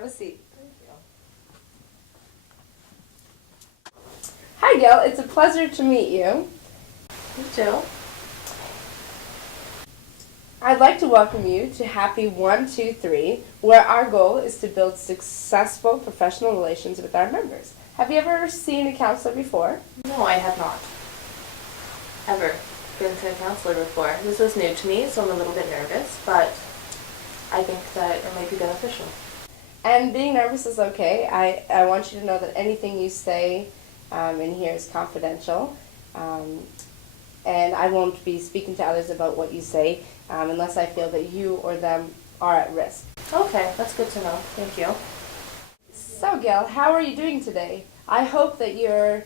Have a seat. Thank you. Hi, Gail. It's a pleasure to meet you. You too. I'd like to welcome you to Happy 123, where our goal is to build successful professional relations with our members. Have you ever seen a counselor before? No, I have not. Ever been to a counselor before. This is new to me, so I'm a little bit nervous, but I think that it might be beneficial. And being nervous is okay. I want you to know that anything you say in here is confidential. And I won't be speaking to others about what you say unless I feel that you or them are at risk. Okay, that's good to know. Thank you. So, Gail, how are you doing today? I hope that your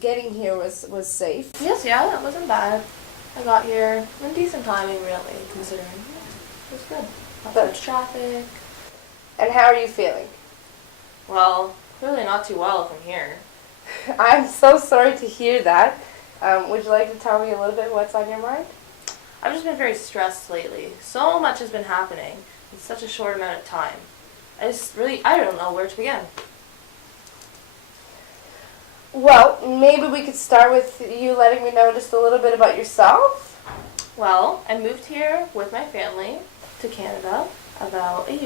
getting here was safe. Yes, yeah, that wasn't bad. I got here in decent timing, really, considering it was good. Not too much traffic. And how are you feeling? Well, clearly not too well if I'm here. I'm so sorry to hear that. Would you like to tell me a little bit what's on your mind? I've just been very stressed lately. So much has been happening in such a short amount of time. I don't know where to begin. Well, maybe we could start with you letting me know just a little bit about yourself. Well, I moved here with my family to Canada about 3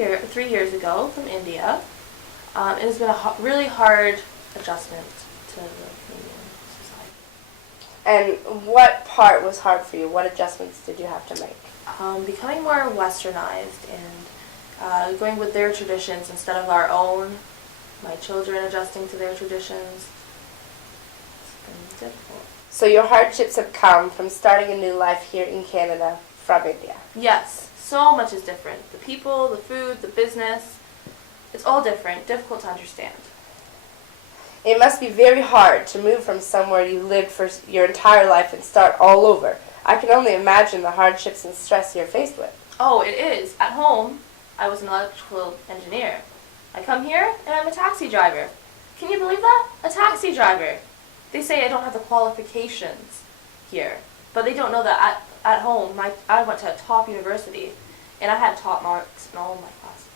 years ago from India. It has been a really hard adjustment to the Canadian society. And what part was hard for you? What adjustments did you have to make? Becoming more westernized and going with their traditions instead of our own. My children adjusting to their traditions. It's been difficult. So your hardships have come from starting a new life here in Canada from India. Yes, so much is different. The people, the food, the business, it's all different, difficult to understand. It must be very hard to move from somewhere you lived for your entire life and start all over. I can only imagine the hardships and stress you're faced with. Oh, it is. At home, I was an electrical engineer. I come here and I'm a taxi driver. Can you believe that? A taxi driver. They say I don't have the qualifications here, but they don't know that at home I went to a top university and I had top marks in all of my classes.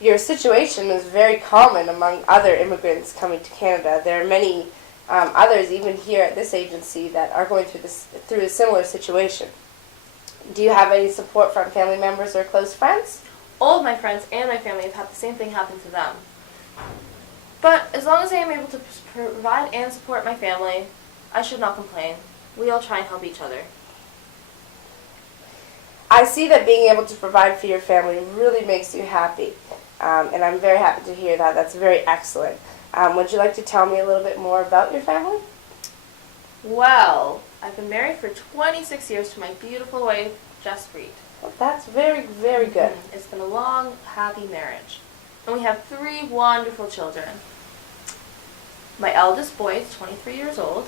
Your situation is very common among other immigrants coming to Canada. There are many others, even here at this agency, that are going through a similar situation. Do you have any support from family members or close friends? All of my friends and my family have had the same thing happen to them. But as long as I am able to provide and support my family, I should not complain. We all try and help each other. I see that being able to provide for your family really makes you happy. And I'm very happy to hear that. That's very excellent. Would you like to tell me a little bit more about your family? Well, I've been married for 26 years to my beautiful wife, Jaspreet. Well, that's very, very good. It's been a long, happy marriage. And we have 3 wonderful children. My eldest boy is 23 years old,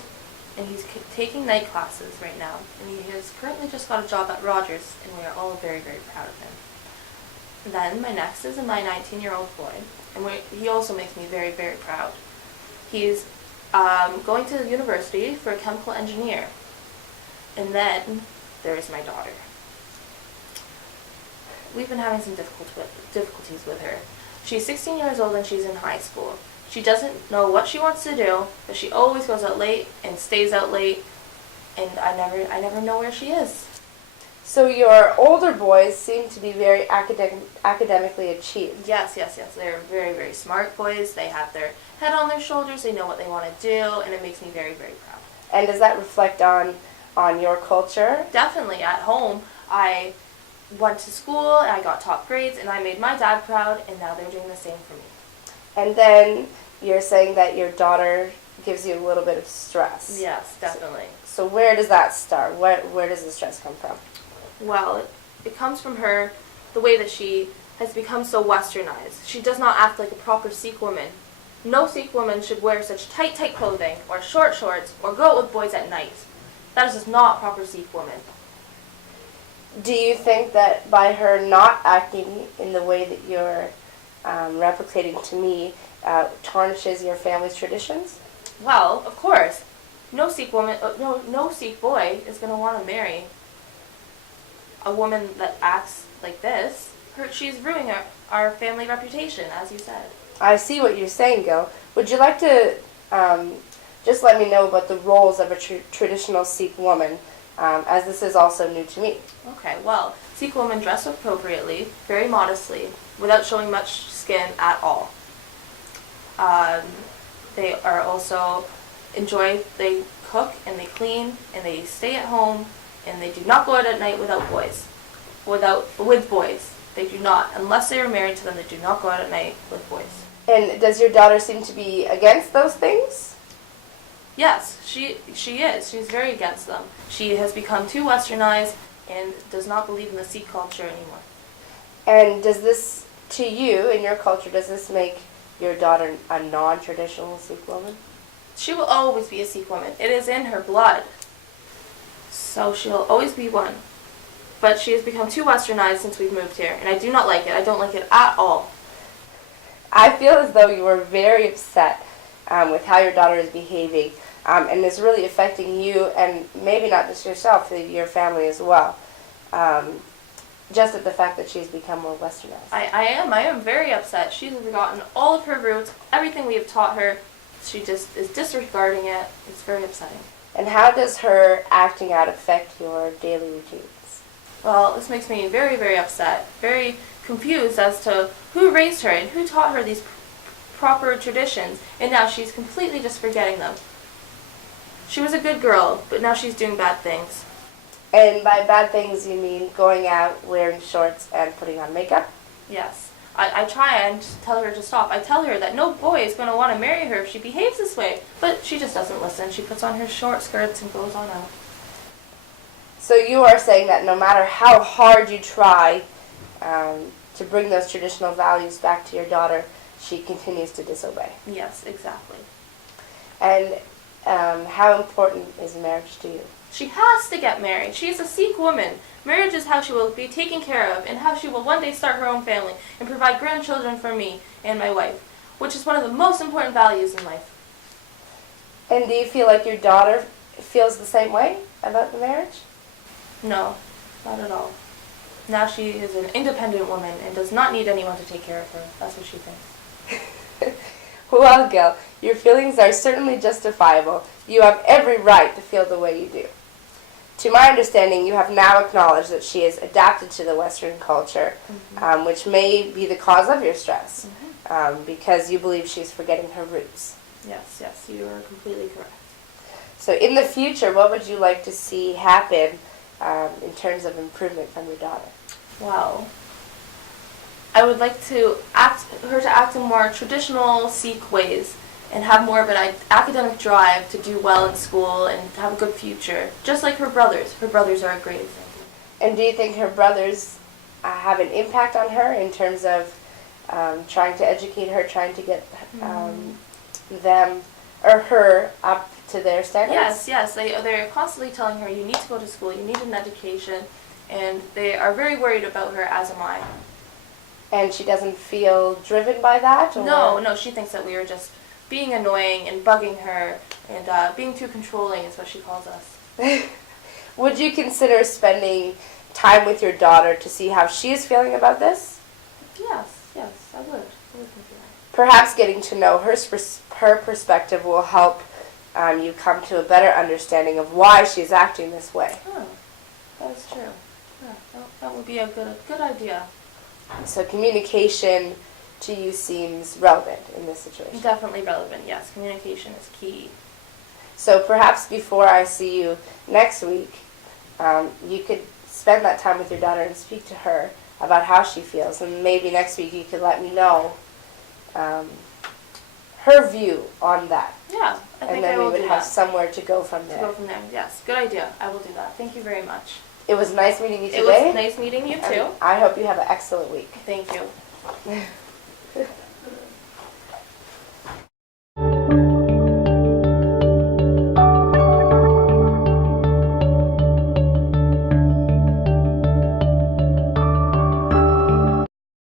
and he's taking night classes right now. And he has currently just got a job at Rogers, and we are all very, very proud of him. Then my next is my 19-year-old boy, and he also makes me very, very proud. He's going to university for a chemical engineer. And then there is my daughter. We've been having some difficulties with her. She's 16 years old and she's in high school. She doesn't know what she wants to do, but she always goes out late and stays out late, and I never know where she is. So your older boys seem to be very academically achieved. Yes. They're very, very smart boys. They have their head on their shoulders. They know what they want to do, and it makes me very, very proud. And does that reflect on your culture? Definitely. At home, I went to school, and I got top grades, and I made my dad proud, and now they're doing the same for me. And then you're saying that your daughter gives you a little bit of stress. Yes, definitely. So where does that start? Where does the stress come from? Well, it comes from her, the way that she has become so westernized. She does not act like a proper Sikh woman. No Sikh woman should wear such tight clothing, or short shorts, or go out with boys at night. That is just not a proper Sikh woman. Do you think that by her not acting in the way that you're replicating to me tarnishes your family's traditions? Well, of course. No Sikh woman, no Sikh boy is going to want to marry a woman that acts like this. she's ruining our family reputation, as you said. I see what you're saying, Gil. Would you like to just let me know about the roles of a traditional Sikh woman, as this is also new to me? Okay, well, Sikh women dress appropriately, very modestly, without showing much skin at all. They are also they cook and they clean and they stay at home and they do not go out at night with boys. They do not, unless they are married to them, they do not go out at night with boys. And does your daughter seem to be against those things? Yes, she is. She's very against them. She has become too westernized and does not believe in the Sikh culture anymore. And does this, to you, in your culture, does this make your daughter a non-traditional Sikh woman? She will always be a Sikh woman. It is in her blood. So she'll always be one. But she has become too westernized since we've moved here, and I do not like it. I don't like it at all. I feel as though you were very upset with how your daughter is behaving, and is really affecting you, and maybe not just yourself, your family as well. Just at the fact that she's become more westernized. I am very upset. She's forgotten all of her roots, everything we have taught her. She just is disregarding it. It's very upsetting. And how does her acting out affect your daily routines? Well, this makes me very, very upset, very confused as to who raised her and who taught her these proper traditions, and now she's completely just forgetting them. She was a good girl, but now she's doing bad things. And by bad things, you mean going out, wearing shorts, and putting on makeup? Yes. I try and tell her to stop. I tell her that no boy is going to want to marry her if she behaves this way, but she just doesn't listen. She puts on her short skirts and goes on out. So you are saying that no matter how hard you try to bring those traditional values back to your daughter, she continues to disobey. Yes, exactly. And how important is marriage to you? She has to get married. She is a Sikh woman. Marriage is how she will be taken care of and how she will one day start her own family and provide grandchildren for me and my wife, which is one of the most important values in life. And do you feel like your daughter feels the same way about the marriage? No, not at all. Now she is an independent woman and does not need anyone to take care of her. That's what she thinks. Well, Gil, your feelings are certainly justifiable. You have every right to feel the way you do. To my understanding, you have now acknowledged that she is adapted to the Western culture, which may be the cause of your stress, because you believe she's forgetting her roots. Yes, you are completely correct. So in the future, what would you like to see happen in terms of improvement from your daughter? Well, I would like her to act in more traditional Sikh ways and have more of an academic drive to do well in school and have a good future, just like her brothers. Her brothers are a great example. And do you think her brothers have an impact on her in terms of trying to educate her, trying to get them or her up to their standards? Yes. They're constantly telling her, you need to go to school, you need an education, and they are very worried about her, as am I. And she doesn't feel driven by that? Or? No, she thinks that we are just being annoying and bugging her and being too controlling is what she calls us. Would you consider spending time with your daughter to see how she is feeling about this? Yes, I would consider that. Perhaps getting to know her perspective will help you come to a better understanding of why she's acting this way. Oh, that is true. Yeah, that would be a good idea. So communication to you seems relevant in this situation. Definitely relevant, yes. Communication is key. So perhaps before I see you next week, you could spend that time with your daughter and speak to her about how she feels. And maybe next week you could let me know her view on that. Yeah, I think I will do that. And then we would have somewhere to go from there. Yes. Good idea. I will do that. Thank you very much. It was nice meeting you today. It was nice meeting you too. I hope you have an excellent week. Thank you.